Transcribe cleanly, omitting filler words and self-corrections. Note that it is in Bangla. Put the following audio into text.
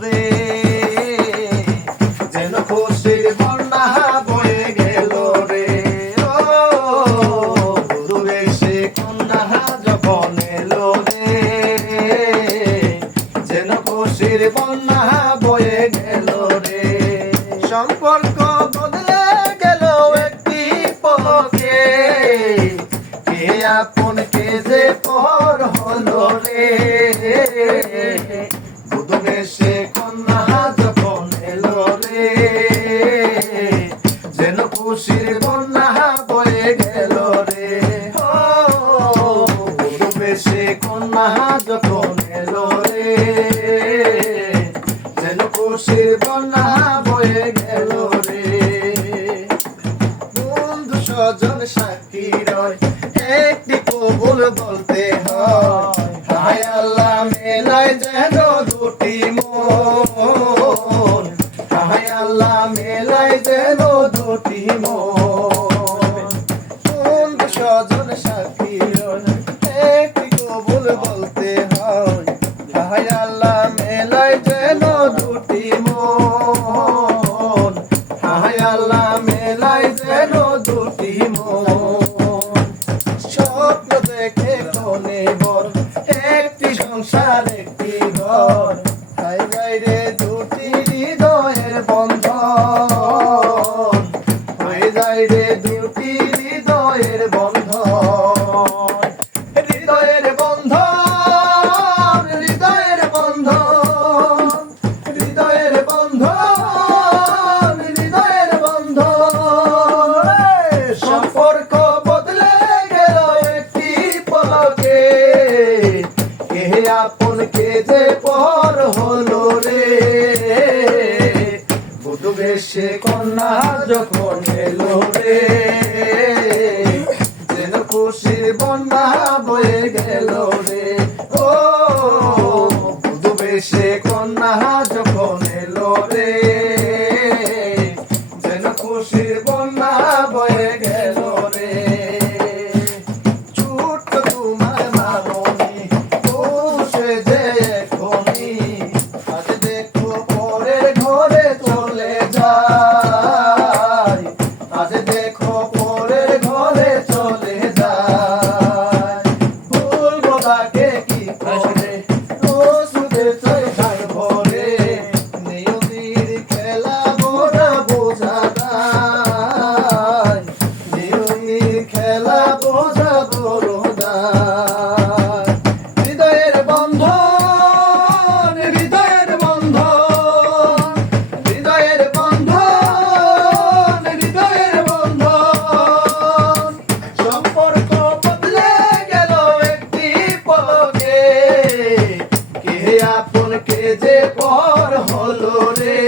রে, যেন খুশির বন্যা বয়ে গেল রে। ও বধূ বেশে কন্যা যখন এলো রে, যেন খুশির বন্যা বয়ে গেল রে। সম্পর্ক বদলে গেল একটি পলকে, কে আপন কে যে পর হলো রে। বধূ বেশে কন্যা যখন এলো রে, যেন খুশির বন্যা বয়ে গেল রে। ও বধূ বেশে কন্যা যখন এলো রে, যেন খুশির বন্যা বয়ে গেল রে। বন্ধু স্বজন সাক্ষী রয়, একটি কবুল বলতে হয়। হায় আল্লাহ মেলায় যেন দুটি মন, হায় আল্লাহ মেলায় যেন দুটি মন। বন্ধু স্বজন সাক্ষী রয়, একটি কবুল বলতে হয়। হায় আল্লাহ মেলায় যেন দুটি মন, হায় আল্লাহ মেলায় যেন দুটি মন। স্বপ্ন দেখে কোনে বর, একটি সংসার একটি ঘর। হায় বাইরে দুটি হৃদয়ের বন্ধন, হয়ে যায় রে দুটি হৃদয়ের বন্ধন। হৃদয়ের বন্ধন, হৃদয়ের বন্ধন, হৃদয়ের বন্ধন, হৃদয়ের বন্ধন। সম্পর্ক বদলে গেল একটি পলকে, কে আপন কে যে পর হলো রে। বধূ বেশে কন্যা যখন এলো রে, যেন খুশির বন্যা বয়ে গেল রে। ও বধূ বেশে কন্যা যখন এলো রে, যেন খুশির বন্যা বয়ে গেল রে। ছোট্ট তোমার মামনি বসে যে এখনি, আজ দেখো পরের ঘরে চলে যায়, আজ দেখো পরের ঘরে চলে যায়। বলবো তাকে কি করে, ওষুধের চৈতার ভরে, নিয়তির খেলা বোরা বোঝা দায়, নিয়তির খেলা বোঝা বড় দায়। হৃদয়ের বন্ধন, হৃদয়ের বন্ধন, হৃদয়ের বন্ধন, হৃদয়ের বন্ধন। সম্পর্ক বদলে গেল একটি পলকে, কে আপন কে যে পর হলো রে।